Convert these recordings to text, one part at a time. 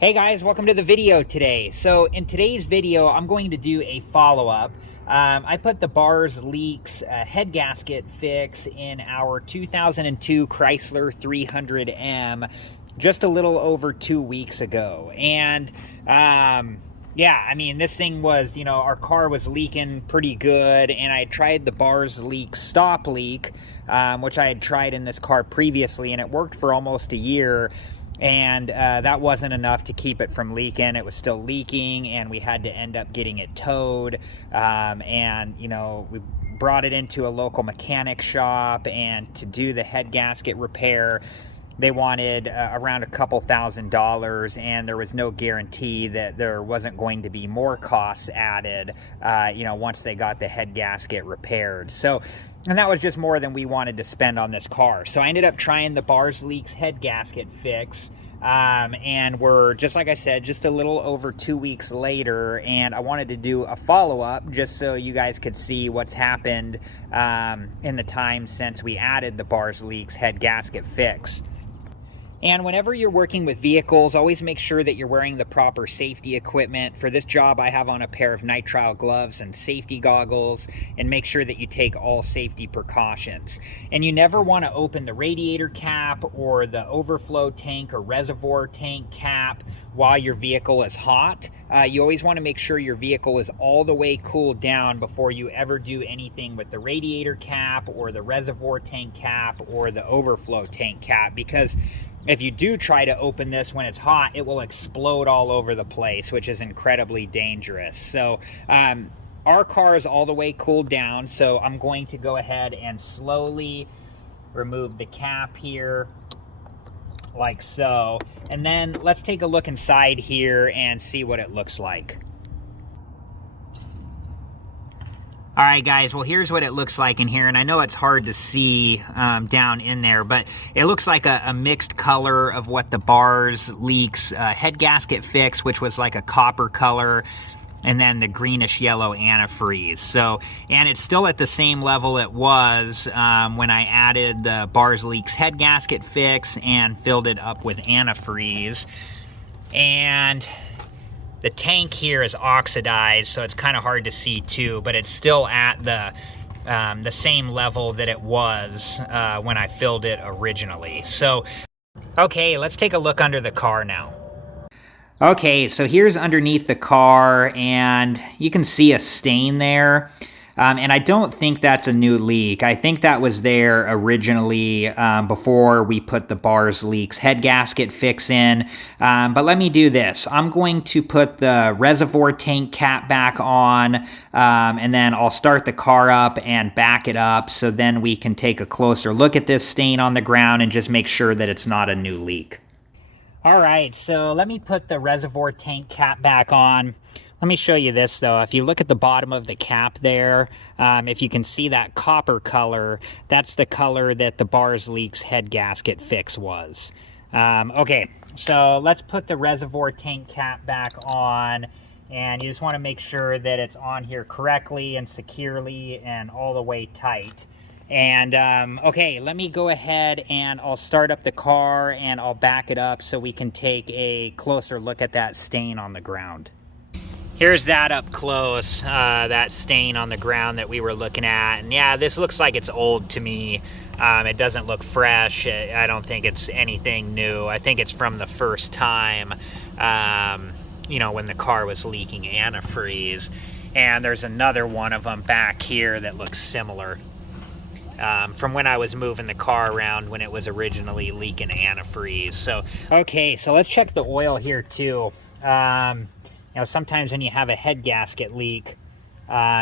Hey guys, welcome to the video today. So in today's video, I'm going to do a follow-up. I put the bars leaks head gasket fix in our 2002 Chrysler 300M just a little over 2 weeks ago. And yeah, I mean, this thing was, our car was leaking pretty good, and I tried the bars leak stop leak, which I had tried in this car previously, and it worked for almost a year. And that wasn't enough to keep it from leaking. It was still leaking, and we had to end up getting it towed. And we brought it into a local mechanic shop, and to do the head gasket repair, they wanted around a couple $1,000s, and there was no guarantee that there wasn't going to be more costs added, once they got the head gasket repaired. And that was just more than we wanted to spend on this car. So I ended up trying the bars leaks head gasket fix. And we're, just like I said, just a little over 2 weeks later, and I wanted to do a follow-up just so you guys could see what's happened in the time since we added the bars leaks head gasket fix. And whenever you're working with vehicles, always make sure that you're wearing the proper safety equipment. For this job, I have on a pair of nitrile gloves and safety goggles, and make sure that you take all safety precautions. And you never want to open the radiator cap or the overflow tank or reservoir tank cap while your vehicle is hot. You always want to make sure your vehicle is all the way cooled down before you ever do anything with the radiator cap or the reservoir tank cap or the overflow tank cap, because if you do try to open this when it's hot, it will explode all over the place, which is incredibly dangerous. So our car is all the way cooled down, so I'm going to go ahead and slowly remove the cap here, like so. And then let's take a look inside here and see what it looks like. All right, guys, well, here's what it looks like in here, and I know it's hard to see down in there, but it looks like a mixed color of what the bars leaks head gasket fix, which was like a copper color, and then the greenish yellow antifreeze. So, and it's still at the same level it was when I added the bars leaks head gasket fix and filled it up with antifreeze. And the tank here is oxidized, so it's kind of hard to see too, but it's still at the same level that it was when I filled it originally. So, okay, let's take a look under the car now. Okay, so here's underneath the car, and you can see a stain there. And I don't think that's a new leak. I think that was there originally before we put the bars leaks head gasket fix in. But let me do this. I'm going to put the reservoir tank cap back on, and then I'll start the car up and back it up, so then we can take a closer look at this stain on the ground and just make sure that it's not a new leak. All right, so let me put the reservoir tank cap back on. Let me show you this, though. If you look at the bottom of the cap there, if you can see that copper color, that's the color that the bars leaks head gasket fix was. Okay, so let's put the reservoir tank cap back on, and you just want to make sure that it's on here correctly and securely and all the way tight. And okay, let me go ahead and I'll start up the car and I'll back it up so we can take a closer look at that stain on the ground. Here's that up close, that stain on the ground that we were looking at. And yeah, this looks like it's old to me. It doesn't look fresh. I don't think it's anything new. I think it's from the first time, when the car was leaking antifreeze. And there's another one of them back here that looks similar. From when I was moving the car around when it was originally leaking antifreeze. So, okay, so let's check the oil here too. Sometimes when you have a head gasket leak,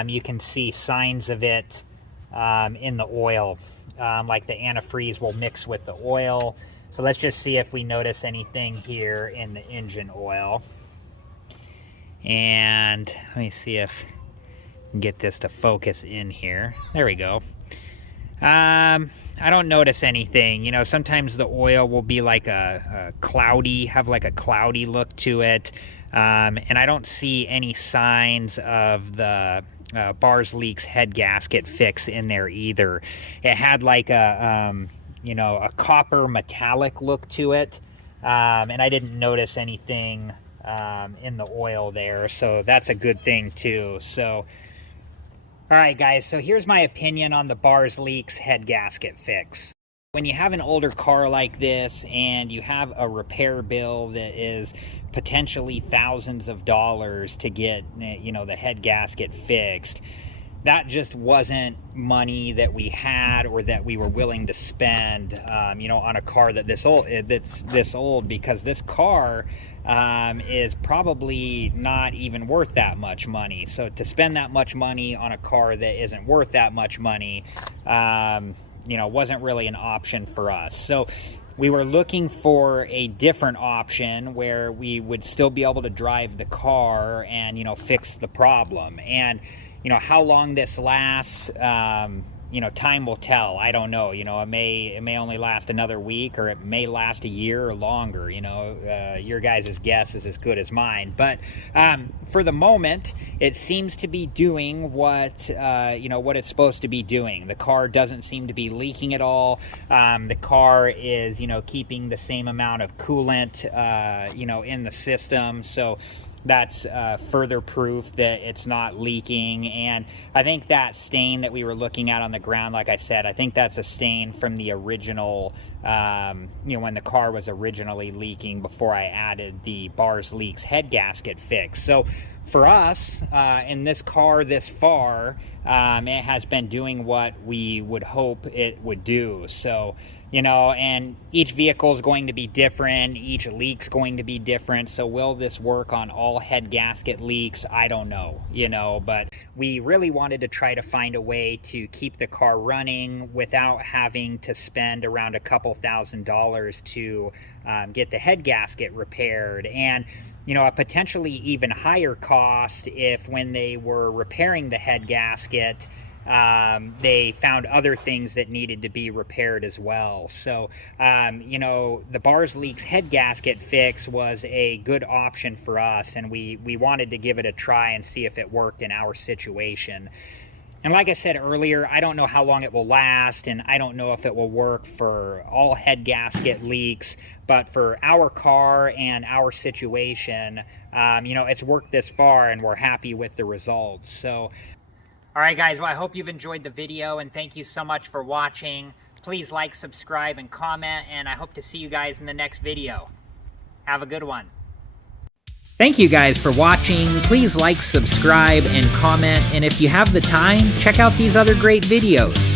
you can see signs of it in the oil, like the antifreeze will mix with the oil. So let's just see if we notice anything here in the engine oil. And let me see if I can get this to focus in here. There we go. I don't notice anything. Sometimes the oil will be like have like a cloudy look to it. And I don't see any signs of the bars leaks head gasket fix in there either. It had like a copper metallic look to it. and I didn't notice anything in the oil there, so that's a good thing too. So all right, guys, so here's my opinion on the bars leaks head gasket fix. When you have an older car like this and you have a repair bill that is potentially thousands of dollars to get, you know, the head gasket fixed, that just wasn't money that we had or that we were willing to spend, you know, on a car that's this old, because this car is probably not even worth that much money. So to spend that much money on a car that isn't worth that much money, you know, wasn't really an option for us. So we were looking for a different option where we would still be able to drive the car and, you know, fix the problem. And you know, how long this lasts, you know, time will tell. I don't know. You know, it may only last another week, or it may last a year or longer. You know, your guys' guess is as good as mine. But for the moment, it seems to be doing what you know, what it's supposed to be doing. The car doesn't seem to be leaking at all. The car is, you know, keeping the same amount of coolant, you know, in the system. So that's further proof that it's not leaking. And I think that stain that we were looking at on the ground, like I said, I think that's a stain from the original, you know, when the car was originally leaking before I added the bars leaks head gasket fix. So for us, in this car this far, it has been doing what we would hope it would do. So, you know, and each vehicle is going to be different. Each leak's going to be different. So will this work on all head gasket leaks? I don't know, you know, but we really wanted to try to find a way to keep the car running without having to spend around a couple $1,000s to get the head gasket repaired. And you know, a potentially even higher cost if when they were repairing the head gasket, they found other things that needed to be repaired as well. So, you know, the bars leaks head gasket fix was a good option for us, and we wanted to give it a try and see if it worked in our situation. And like I said earlier, I don't know how long it will last, and I don't know if it will work for all head gasket leaks, but for our car and our situation, you know, it's worked this far and we're happy with the results. So, all right, guys, well, I hope you've enjoyed the video, and thank you so much for watching. Please like, subscribe, and comment, and I hope to see you guys in the next video. Have a good one. Thank you guys for watching. Please like, subscribe, and comment, and if you have the time, check out these other great videos.